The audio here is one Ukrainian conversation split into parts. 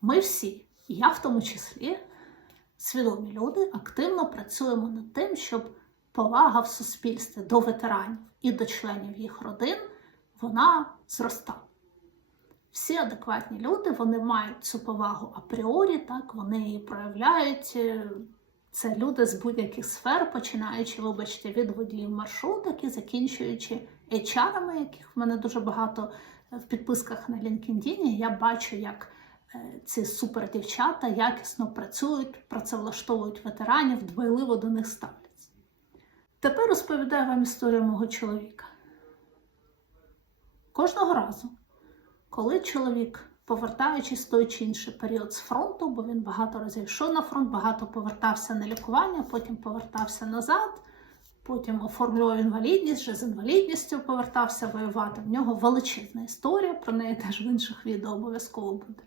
Ми всі, я в тому числі, свідомі люди, активно працюємо над тим, щоб повага в суспільстві до ветеранів і до членів їх родин вона зростала. Всі адекватні люди вони мають цю повагу апріорі, так вони її проявляють. Це люди з будь-яких сфер, починаючи, вибачте, від водіїв маршруток і закінчуючи HR-ами, яких в мене дуже багато в підписках на LinkedIn. Я бачу, як ці супердівчата якісно працюють, працевлаштовують ветеранів, дбайливо до них ставляться. Тепер розповідаю вам історію мого чоловіка. Кожного разу, коли чоловік, повертаючись в той чи інший період з фронту, бо він багато разів йшов на фронт, багато повертався на лікування, потім повертався назад, потім оформлював інвалідність, вже з інвалідністю повертався воювати. В нього величезна історія, про неї теж в інших відео обов'язково буде.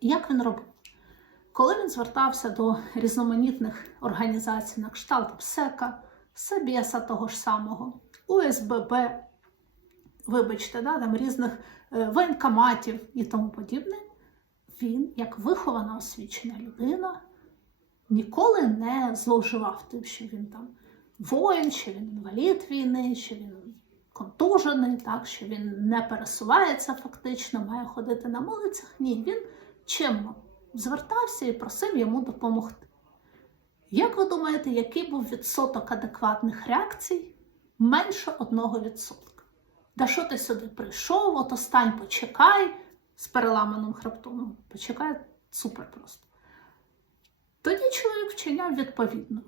Як він робив? Коли він звертався до різноманітних організацій на кшталт ПСЕКа, Сабєса того ж самого, УСББ, вибачте, да, там різних е, воєнкоматів і тому подібне, він, як вихована освічена людина, ніколи не зловживав тим, що він там воїн, що він інвалід війни, що він контужений, так, що він не пересувається фактично, має ходити на вулицях. Ні, він чемно звертався і просив йому допомогти. Як ви думаєте, який був відсоток адекватних реакцій? Менше 1%. Да що ти сюди прийшов, ото стань, почекай з переламаним хребтом. Ну, Почекай супер просто. Тоді чоловік вчиняв відповідно.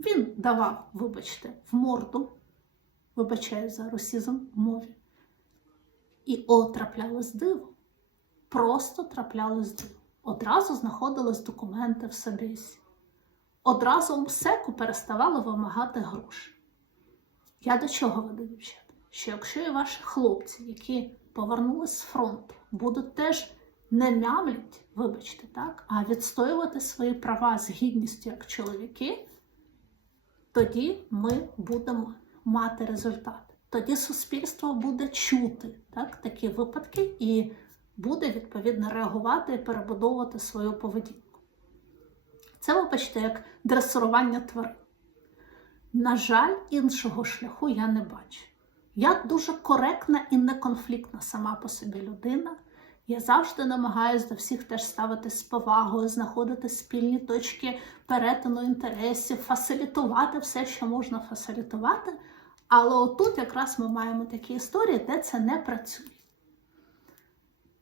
Він давав, вибачте, в морду, вибачаю за русізм в мові. І о, траплялось диво. Просто траплялось диво. Одразу знаходились документи в Сабісі. Одразу МСЕКу переставали вимагати гроші. Я до чого веду, дівчата? Що якщо і ваші хлопці, які повернулись з фронту, будуть теж не мямлять, вибачте, так, а відстоювати свої права з гідністю як чоловіки, тоді ми будемо мати результат. Тоді суспільство буде чути так, такі випадки і буде відповідно реагувати і перебудовувати свою поведінку. Це, вибачте, як дресурування тварин. На жаль, іншого шляху я не бачу. Я дуже коректна і неконфліктна сама по собі людина. Я завжди намагаюся до всіх теж ставити з повагою, знаходити спільні точки перетину інтересів, фасилітувати все, що можна фасилітувати. Але отут якраз ми маємо такі історії, де це не працює.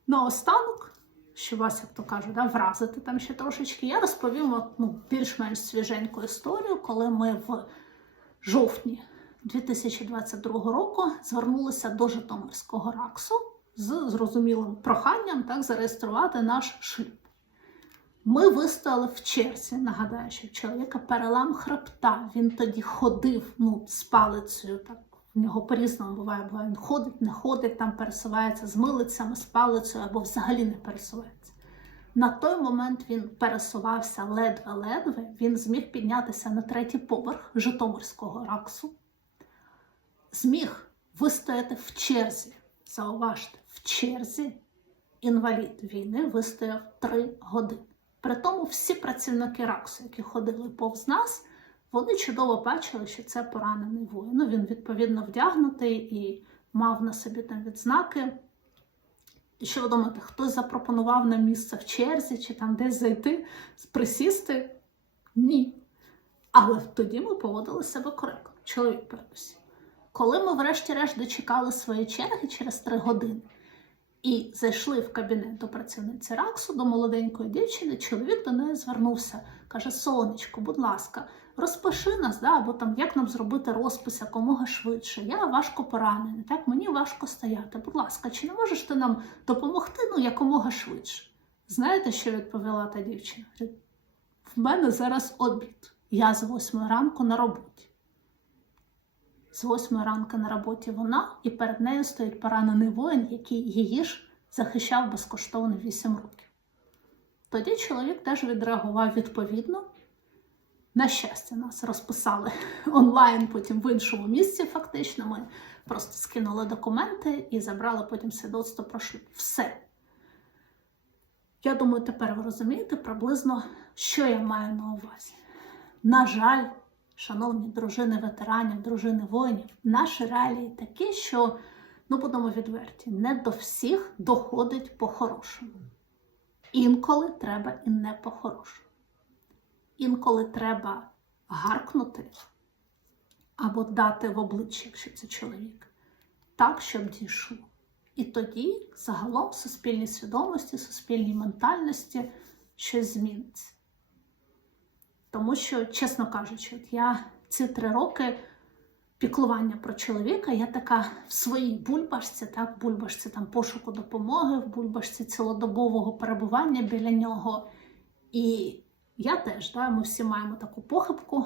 Наостанок, що вас, як то кажуть, да, вразити там ще трошечки, я розповім ну, більш-менш свіженьку історію, коли ми в жовтні 2022 року звернулися до Житомирського РАКСу з зрозумілим проханням так, зареєструвати наш шлюб. Ми вистояли в черзі. Нагадаю, що чоловіка перелам хребта. Він тоді ходив ну, з палицею. Так, в нього по-різному буває, бо він ходить, не ходить, там пересувається з милицями, з палицею або взагалі не пересувається. На той момент він пересувався ледве-ледве, він зміг піднятися на третій поверх Житомирського раксу, зміг вистояти в черзі. Зауважте, в черзі інвалід війни вистояв три години. При тому всі працівники РАКСу, які ходили повз нас, вони чудово бачили, що це поранений воїн. Ну, він відповідно вдягнутий і мав на собі там відзнаки. І що ви думаєте, хтось запропонував нам місце в черзі чи там десь зайти, присісти? Ні. Але тоді ми поводили себе коректно. Чоловік передусім. Коли ми, врешті-решт, дочекали своєї черги через три години і зайшли в кабінет до працівниці Раксу, до молоденької дівчини, чоловік до неї звернувся. Каже: Сонечко, будь ласка, розпиши нас, да, або там як нам зробити розпис якомога швидше. Я важко поранений, так мені важко стояти. Будь ласка, чи не можеш ти нам допомогти ну, якомога швидше? Знаєте, що відповіла та дівчина? В мене зараз обід. Я з восьмої ранку на роботі. З восьмої ранку на роботі вона, і перед нею стоїть поранений воїн, який її ж захищав безкоштовно 8 років. Тоді чоловік теж відреагував відповідно. На щастя, нас розписали онлайн, потім в іншому місці. Фактично, ми просто скинули документи і забрали потім свідоцтво про шлюб. Все. Я думаю, тепер ви розумієте приблизно, що я маю на увазі. На жаль, шановні дружини ветеранів, дружини воїнів, наші реалії такі, що, ну будемо відверті, не до всіх доходить по-хорошому. Інколи треба і не по-хорошому. Інколи треба гаркнути або дати в обличчя, якщо це чоловік, так, щоб дійшло. І тоді загалом в суспільній свідомості, суспільній ментальності щось зміниться. Тому що, чесно кажучи, от я ці три роки піклування про чоловіка, я така в своїй бульбашці, так, в бульбашці там пошуку допомоги, в бульбашці цілодобового перебування біля нього. І я теж, да, ми всі маємо таку похибку.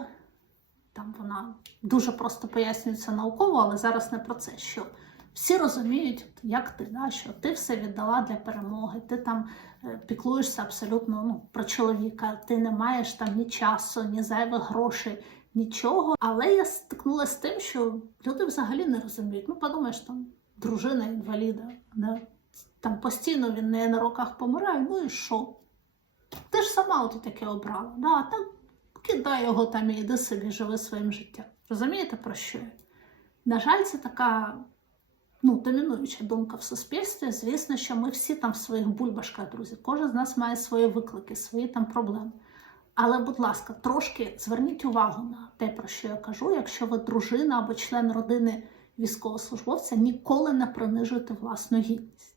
Там вона дуже просто пояснюється науково, але зараз не про це. Що всі розуміють, як ти, да, що ти все віддала для перемоги, ти там е, піклуєшся абсолютно ну, про чоловіка, ти не маєш там ні часу, ні зайвих грошей, нічого. Але я стикнулася з тим, що люди взагалі не розуміють. Ну, подумаєш, там дружина інваліда, да, там постійно він не на руках помирає, ну і що? Ти ж сама от таке обрала. Да, так кидай його там і йди собі, живи своїм життям. Розумієте, про що? На жаль, це така ну, домінуюча думка в суспільстві. Звісно, що ми всі там в своїх бульбашках, друзі. Кожен з нас має свої виклики, свої там проблеми. Але, будь ласка, трошки зверніть увагу на те, про що я кажу. Якщо ви дружина або член родини військовослужбовця, ніколи не принижуйте власну гідність.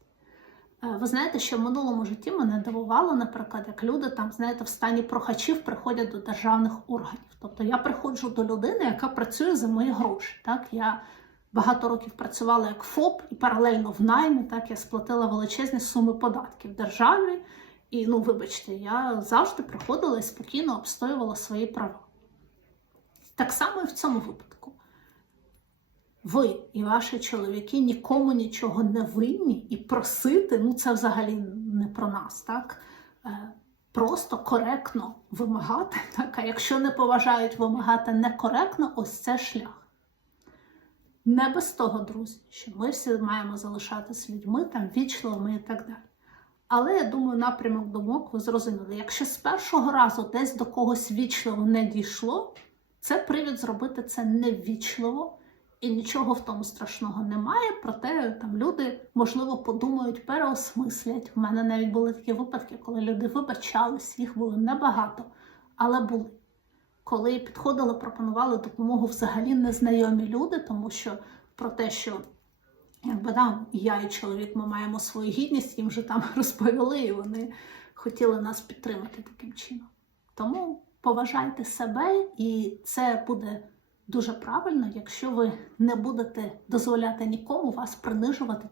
Е, Ви знаєте, що в минулому житті мене дивувало, наприклад, як люди там, знаєте, в стані прохачів приходять до державних органів. Тобто я приходжу до людини, яка працює за мої гроші. Так, я багато років працювала як ФОП і паралельно в наймі. Так, я сплатила величезні суми податків державі. І ну, вибачте, я завжди приходила і спокійно обстоювала свої права. Так само і в цьому випадку. Ви і ваші чоловіки нікому нічого не винні і просити, ну це взагалі не про нас, так? Е, Просто коректно вимагати. Так? А якщо не поважають вимагати некоректно, ось це шлях. Не без того, друзі, що ми всі маємо залишатися людьми, там вічливими і так далі. Але я думаю, напрямок думок ви зрозуміли. Якщо з першого разу десь до когось вічливо не дійшло, це привід зробити це невічливо, і нічого в тому страшного немає. Проте там люди, можливо, подумають, переосмислять. У мене навіть були такі випадки, коли люди вибачались, їх було небагато, але були. Коли підходили, пропонували допомогу взагалі незнайомі люди, тому що про те, що якби да, я і чоловік ми маємо свою гідність, їм вже там розповіли, і вони хотіли нас підтримати таким чином. Тому поважайте себе, і це буде дуже правильно, якщо ви не будете дозволяти нікому вас принижувати